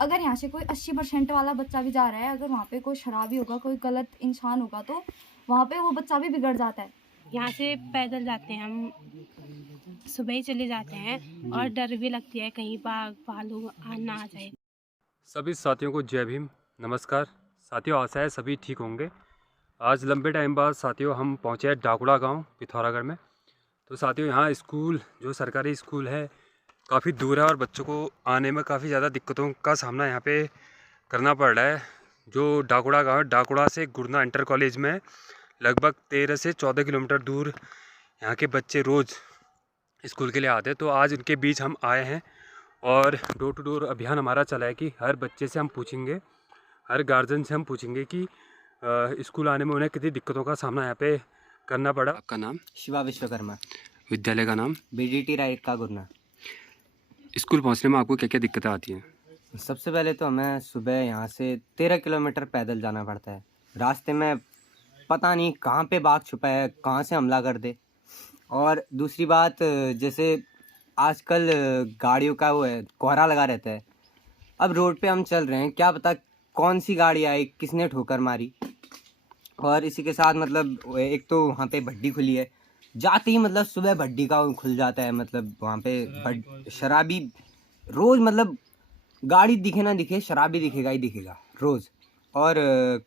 अगर यहाँ से कोई 80% वाला बच्चा भी जा रहा है, अगर वहाँ पे कोई शराबी होगा, कोई गलत इंसान होगा, तो वहाँ पे वो बच्चा भी बिगड़ जाता है। यहाँ से पैदल जाते हैं हम, सुबह ही चले जाते हैं और डर भी लगती है कहीं बाघ भालू ना आ जाए। सभी साथियों को जय भीम, नमस्कार साथियों। आशा है सभी ठीक होंगे। आज लंबे टाइम बाद साथियों हम पहुँचे हैं डाकुड़ा गांव पिथौरागढ़ में। तो साथियों यहाँ स्कूल जो सरकारी स्कूल है काफ़ी दूर है और बच्चों को आने में काफ़ी ज़्यादा दिक्कतों का सामना यहाँ पे करना पड़ रहा है। जो डाकुड़ा गांव है, डाकुड़ा से गुरना इंटर कॉलेज में लगभग 13 से 14 किलोमीटर दूर यहाँ के बच्चे रोज़ स्कूल के लिए आते हैं। तो आज उनके बीच हम आए हैं और डोर टू डोर अभियान हमारा चला है कि हर बच्चे से हम पूछेंगे, हर गार्जियन से हम पूछेंगे कि स्कूल आने में उन्हें कितनी दिक्कतों का सामना यहाँ पे करना पड़ा। आपका नाम? शिवा विश्वकर्मा। विद्यालय का नाम? बीडीटी राइट का गुरना। स्कूल पहुँचने में आपको क्या क्या दिक्कतें आती हैं? सबसे पहले तो हमें सुबह यहाँ से 13 किलोमीटर पैदल जाना पड़ता है। रास्ते में पता नहीं कहाँ पे बाघ छुपा है, कहाँ से हमला कर दे। और दूसरी बात, जैसे आजकल गाड़ियों का वो है, कोहरा लगा रहता है। अब रोड पे हम चल रहे हैं, क्या पता कौन सी गाड़ी आई, किसने ठोकर मारी। और इसी के साथ मतलब एक तो वहाँ पे भट्टी खुली है, जाते ही मतलब सुबह भट्टी का खुल जाता है। मतलब वहाँ पे शराबी रोज़, मतलब गाड़ी दिखे ना दिखे, शराबी दिखेगा ही दिखेगा रोज़। और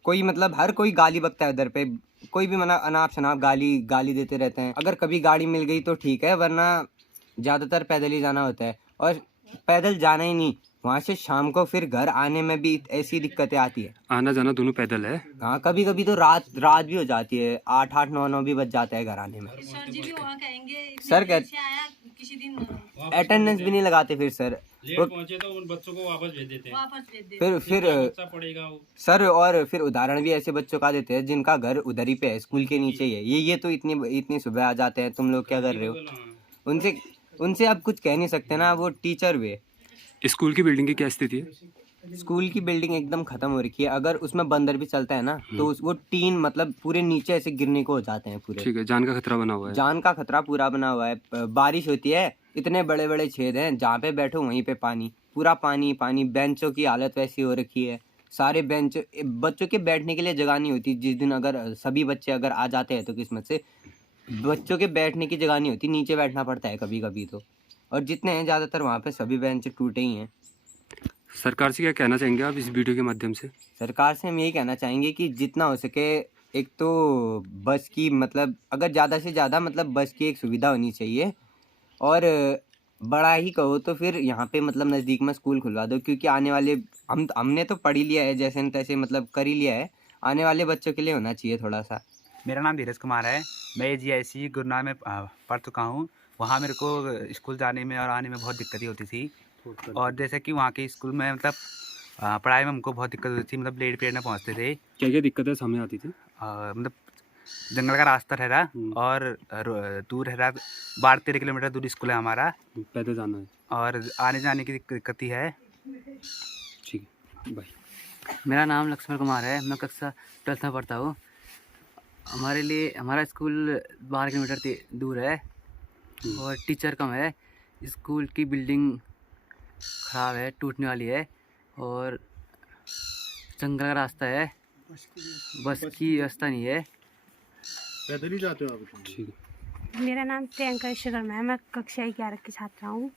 कोई मतलब हर कोई गाली बकता है उधर पे, कोई भी मना अनाप शनाप गाली देते रहते हैं। अगर कभी गाड़ी मिल गई तो ठीक है, वरना ज़्यादातर पैदल ही जाना होता है। और पैदल जाना ही नहीं, वहाँ से शाम को फिर घर आने में भी ऐसी दिक्कतें आती है। आना जाना दोनों पैदल है? हाँ, कभी कभी तो रात भी हो जाती है, 8-9 भी बज जाता है घर आने में। सर जी भी वहाँ कहेंगे सर कहते आया किसी दिन अटेंडेंस भी नहीं लगाते फिर सर। लेट पहुंचे तो उन बच्चों को वापस भेज देते हैं। वापस भेज दे। फिर बच्चा पड़ेगा वो। सर, और फिर उदाहरण भी ऐसे बच्चों का देते हैं जिनका घर उधर ही पे है, स्कूल के नीचे ही है। ये तो इतनी सुबह आ जाते हैं, तुम लोग क्या कर रहे हो? उनसे उनसे आप कुछ कह नहीं सकते ना, वो टीचर वे। स्कूल की बिल्डिंग की क्या स्थिति है? स्कूल की बिल्डिंग एकदम खत्म हो रखी है। अगर उसमें बंदर भी चलता है ना, तो वो टीन मतलब पूरे नीचे ऐसे गिरने को हो जाते हैं पूरे। ठीक है, जान का खतरा बना हुआ है? जान का खतरा पूरा बना हुआ है। बारिश होती है, इतने बड़े बड़े छेद हैं, जहाँ पे बैठो वहीं पे पानी, पूरा पानी पानी। बेंचों की हालत वैसी हो रखी है, सारे बेंच, बच्चों के बैठने के लिए जगह नहीं होती। जिस दिन अगर सभी बच्चे अगर आ जाते हैं तो किस्मत से बच्चों के बैठने की जगह नहीं होती, नीचे बैठना पड़ता है कभी कभी तो। और जितने हैं ज़्यादातर वहाँ पे सभी बेंच टूटे ही हैं। सरकार से क्या कहना चाहेंगे आप इस वीडियो के माध्यम से? सरकार से हम यही कहना चाहेंगे कि जितना हो सके, एक तो बस की मतलब अगर ज़्यादा से ज़्यादा मतलब बस की एक सुविधा होनी चाहिए। और बड़ा ही कहो तो फिर यहाँ पे मतलब नज़दीक में स्कूल खुलवा दो, क्योंकि आने वाले हमने तो पढ़ ही लिया है, जैसे न तैसे मतलब कर ही लिया है। आने वाले बच्चों के लिए होना चाहिए थोड़ा सा। मेरा नाम धीरज कुमार है। मैं GIC गुरुनानक में पढ़ चुका हूँ। वहाँ मेरे को स्कूल जाने में और आने में बहुत दिक्कतें होती थी। और जैसे कि वहाँ के स्कूल में मतलब पढ़ाई में हमको बहुत दिक्कत होती थी, मतलब लेट पीरियड में पहुँचते थे। क्या क्या दिक्कतें सामने आती थी? मतलब जंगल का रास्ता रह रहा और दूर रह रहा, 12-13 किलोमीटर दूर स्कूल है हमारा, पैदल जाना है और आने जाने की दिक्कत ही है। ठीक है, बाय। मेरा नाम लक्ष्मण कुमार है। मैं कक्षा 12th में पढ़ता हूँ। हमारे लिए हमारा स्कूल 12 किलोमीटर दूर है और टीचर कम है। स्कूल की बिल्डिंग ख़राब है, टूटने वाली है, और जंगल का रास्ता है, बस की व्यवस्था नहीं है। पैदल ही जाते हो आप? ठीक है। मेरा नाम प्रियंका विश्वकर्मा है। मैं कक्षा 11 की छात्रा हूँ।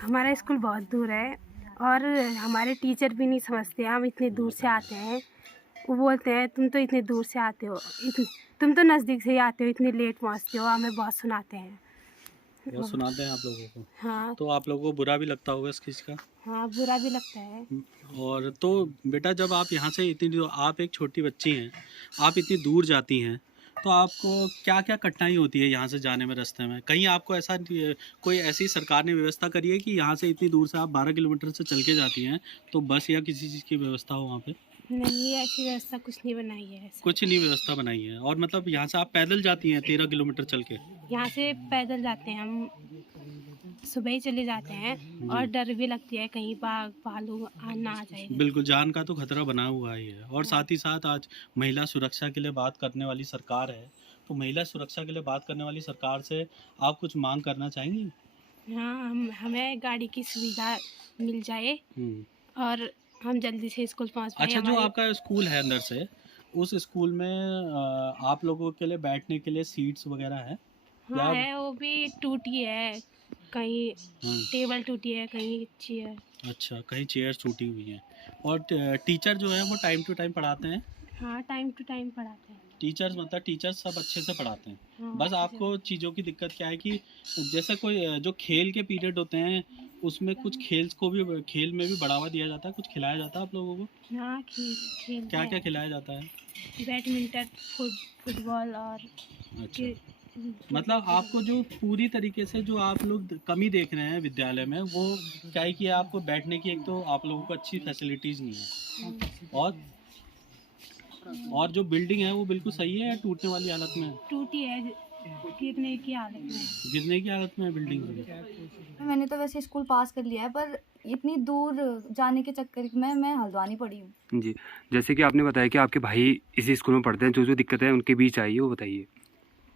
हमारा स्कूल बहुत दूर है और हमारे टीचर भी नहीं समझते। हम इतने दूर से आते हैं, वो बोलते हैं तुम तो इतने दूर से आते हो, तुम तो नज़दीक से ही आते हो, इतने लेट पहुँचते हो। हमें बहुत सुनाते हैं। बहुत सुनाते हैं आप लोगों को? हाँ। तो आप लोगों को बुरा भी लगता होगा इस चीज़ का? हाँ, बुरा भी लगता है। और तो बेटा, जब आप यहाँ से आप एक छोटी बच्ची हैं, आप इतनी दूर जाती हैं, तो आपको क्या क्या कठिनाई होती है यहाँ से जाने में रास्ते में? कहीं आपको ऐसा कोई ऐसी सरकार ने व्यवस्था करी है कि यहाँ से इतनी दूर से आप 12 किलोमीटर से चल के जाती हैं, तो बस या किसी चीज़ की व्यवस्था हो वहाँ पे? नहीं, ऐसी व्यवस्था कुछ नहीं बनाई है ऐसे। कुछ नहीं व्यवस्था बनाई है। और मतलब यहाँ से आप पैदल जाती हैं 13 किलोमीटर चल के? यहाँ से पैदल जाते हैं हम, सुबह ही चले जाते हैं और डर भी लगती है कहीं बाघ भालू ना आ जाए। बिल्कुल, जान का तो खतरा बना हुआ ही है। और साथ ही साथ आज महिला सुरक्षा के लिए बात करने वाली सरकार है, तो महिला सुरक्षा के लिए बात करने वाली सरकार से आप कुछ मांग करना चाहेंगी? हाँ, हमें गाड़ी की सुविधा मिल जाए और हम जल्दी से स्कूल पहुंच पाए। अच्छा, जो आपका स्कूल है अंदर से, उस स्कूल में आप लोगों के लिए बैठने के लिए सीट्स वगैरह है? हाँ है, वो भी टूटी है, कहीं हम्म, टेबल टूटी है, कहीं चेयर। अच्छा, कहीं चेयर्स टूटी हुई हैं। और टीचर जो है वो टाइम टू टाइम पढ़ाते हैं? हाँ, टाइम टू टाइम पढ़ाते हैं। टीचर्स सब अच्छे से पढ़ाते हैं। हाँ, बस अच्छे से। आपको चीज़ों की दिक्कत क्या है कि जैसे कोई जो खेल के पीरियड होते हैं, उसमें कुछ खेल में भी बढ़ावा दिया जाता है, कुछ खिलाया जाता है आप लोगों को? हाँ, खेलते क्या क्या हैं। खिलाया जाता है? बैडमिंटन, फुटबॉल और अच्छा, मतलब आपको जो पूरी तरीके से जो आप लोग कमी देख रहे हैं विद्यालय में, वो क्या है कि आपको बैठने की एक तो आप लोगों को अच्छी फैसिलिटीज़ नहीं है, और जो बिल्डिंग है वो बिल्कुल सही है या टूटने वाली हालत में है? टूटी है, गिरने की हालत में है। गिरने की हालत में है बिल्डिंग भी? मैंने तो वैसे स्कूल पास कर लिया है, पर इतनी दूर जाने के चक्कर में मैं हल्द्वानी पड़ी हूँ। जी, जैसे कि आपने बताया कि आपके भाई इसी स्कूल में पढ़ते हैं, जो दिक्कतें हैं उनके बीच आई है वो बताइए।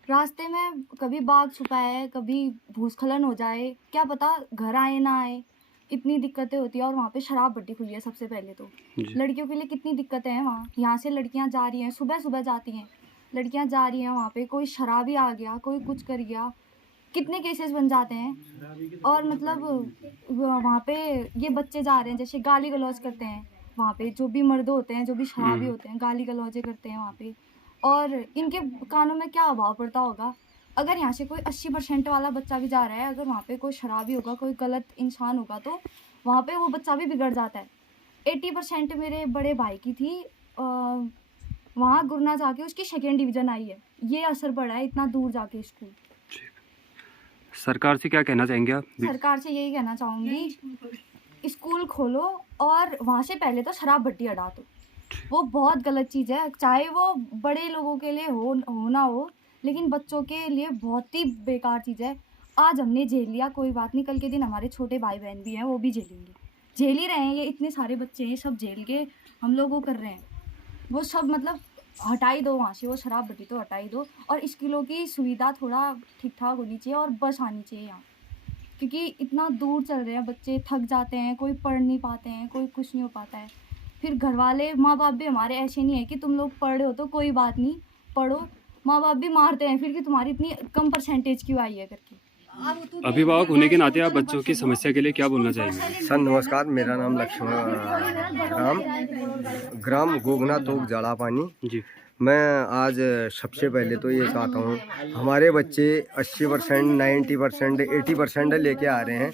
रास्ते में कभी बाघ छुपा है, कभी भूस्खलन हो जाए, क्या पता घर आए ना आए, इतनी दिक्कतें होती है। और वहाँ पे शराब भट्टी खुली है सबसे पहले तो। जी। लड़कियों के लिए कितनी दिक्कतें हैं वहाँ। यहाँ से लड़कियाँ जा रही हैं, सुबह सुबह जाती हैं लड़कियाँ, जा रही हैं वहाँ पे, कोई शराबी आ गया, कोई कुछ कर गया, कितने केसेस बन जाते हैं। और मतलब वहाँ पे ये बच्चे जा रहे हैं, जैसे गाली गलौज करते हैं वहाँ पे, जो भी मर्द होते हैं, जो भी शराबी होते हैं, गाली गलौजे करते हैं वहाँ पे। और इनके कानों में क्या अभाव पड़ता होगा। अगर यहाँ से कोई 80% वाला बच्चा भी जा रहा है, अगर वहाँ पे कोई शराबी होगा, कोई गलत इंसान होगा, तो वहाँ पे वो बच्चा भी बिगड़ जाता है। 80% मेरे बड़े भाई की थी, वहाँ गुरना जाके उसकी 2nd डिवीज़न आई है। ये असर पड़ा है इतना दूर जाके स्कूल। सरकार से क्या कहना चाहेंगे आप? सरकार से यही कहना चाहूँगी, स्कूल खोलो और वहाँ से पहले तो शराब भट्टी हटा दो। वो बहुत गलत चीज़ है, चाहे वो बड़े लोगों के लिए हो ना हो, लेकिन बच्चों के लिए बहुत ही बेकार चीज़ है। आज हमने झेल लिया, कोई बात नहीं, कल के दिन हमारे छोटे भाई बहन भी हैं, वो भी झेलेंगे, झेल ही रहे हैं। ये इतने सारे बच्चे हैं, सब झेल के हम लोग वो कर रहे हैं। वो सब मतलब हटाई दो वहाँ से, वो शराब भट्टी तो हटाई दो। और स्कूलों की सुविधा थोड़ा ठीक ठाक होनी चाहिए, और बस आनी चाहिए यहाँ, क्योंकि इतना दूर चल रहे हैं बच्चे, थक जाते हैं, कोई पढ़ नहीं पाते हैं, कोई कुछ नहीं हो पाता है। फिर घर वाले माँ बाप भी हमारे ऐसे नहीं है कि तुम लोग पढ़ रहे हो तो कोई बात नहीं, पढ़ो। माँ बाप भी मारते हैं फिर कि तुम्हारी इतनी कम परसेंटेज क्यों आई है करके। अभिभावक होने के नाते आप बच्चों की समस्या के लिए क्या बोलना चाहेंगे? सर नमस्कार, मेरा नाम लक्ष्मण राम, ग्राम गोगना तोक जाड़ा पानी। जी। मैं आज सबसे पहले तो ये चाहता हूँ, हमारे बच्चे 80%, 90%, 80% लेके आ रहे हैं,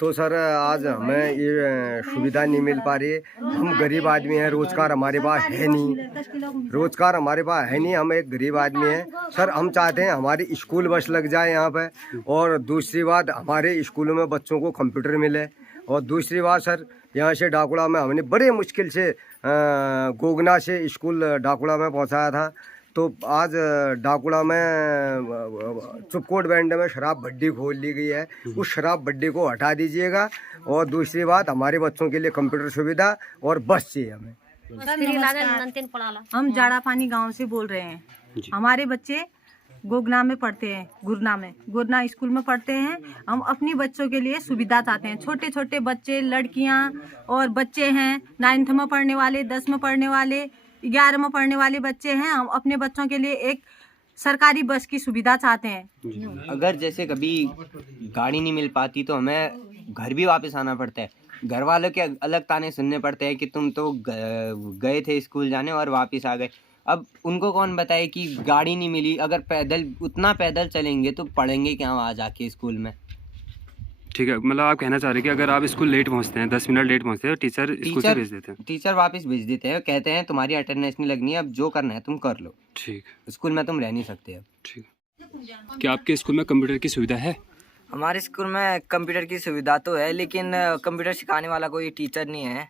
तो सर आज हमें ये सुविधा नहीं मिल पा रही है। हम गरीब आदमी हैं, रोज़गार हमारे पास है नहीं, हम एक गरीब आदमी हैं। सर हम चाहते हैं हमारी स्कूल बस लग जाए यहाँ पे, और दूसरी बात हमारे स्कूलों में बच्चों को कंप्यूटर मिले। और दूसरी बात सर, यहाँ से डाकुड़ा में हमने बड़े मुश्किल से गोगना से स्कूल डाकुड़ा में पहुँचाया था, तो आज डाकुड़ा में चुपकोट बैंड में शराब भट्टी खोल ली गई है, उस शराब भट्टी को हटा दीजिएगा। और दूसरी बात, हमारे बच्चों के लिए कंप्यूटर सुविधा और बस चाहिए हमें। हम जाड़ा पानी गाँव से बोल रहे हैं। हमारे बच्चे गोगना में पढ़ते हैं, गुरना स्कूल में पढ़ते हैं। हम अपनी बच्चों के लिए सुविधा चाहते हैं। छोटे छोटे बच्चे, लड़कियां और बच्चे हैं, 9th में पढ़ने वाले, 10 में पढ़ने वाले, 11 में पढ़ने वाले बच्चे हैं। हम अपने बच्चों के लिए एक सरकारी बस की सुविधा चाहते हैं। अगर जैसे कभी गाड़ी नहीं मिल पाती तो हमें घर भी वापस आना पड़ता है। घर वालों के अलग ताने सुनने पड़ते हैं कि तुम तो गए थे स्कूल जाने और वापस आ गए। अब उनको कौन बताए कि गाड़ी नहीं मिली, अगर उतना पैदल चलेंगे तो पढ़ेंगे क्या वहाँ जाके स्कूल में। ठीक है, मतलब आप कहना चाह रहे हैं कि अगर आप स्कूल लेट पहुँचते हैं, 10 मिनट लेट पहुँचते हैं, टीचर स्कूल से भेज देते हैं? टीचर वापस भेज देते हैं, कहते हैं तुम्हारी अटेंडेंस नहीं लगनी है, अब जो करना है तुम कर लो, ठीक, स्कूल में तुम रह नहीं सकते अब। ठीक। क्या आपके स्कूल में कंप्यूटर की सुविधा है? हमारे स्कूल में कंप्यूटर की सुविधा तो है, लेकिन कंप्यूटर सिखाने वाला कोई टीचर नहीं है।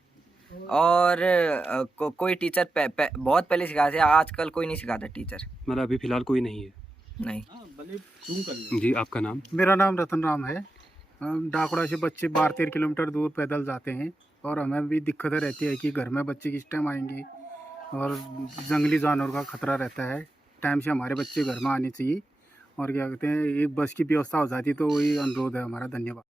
और कोई टीचर बहुत पहले सिखाते थे, आजकल कोई नहीं सिखाता टीचर। मतलब अभी फिलहाल कोई नहीं है? नहीं। जी, आपका नाम? मेरा नाम रतन राम है। डाकुड़ा से बच्चे 12-13 किलोमीटर दूर पैदल जाते हैं, और हमें भी दिक्कतें रहती है कि घर में बच्चे किस टाइम आएंगे, और जंगली जानवर का खतरा रहता है। टाइम से हमारे बच्चे घर में आने चाहिए। और क्या कहते हैं एक बस की व्यवस्था हो जाती तो वही अनुरोध है हमारा। धन्यवाद।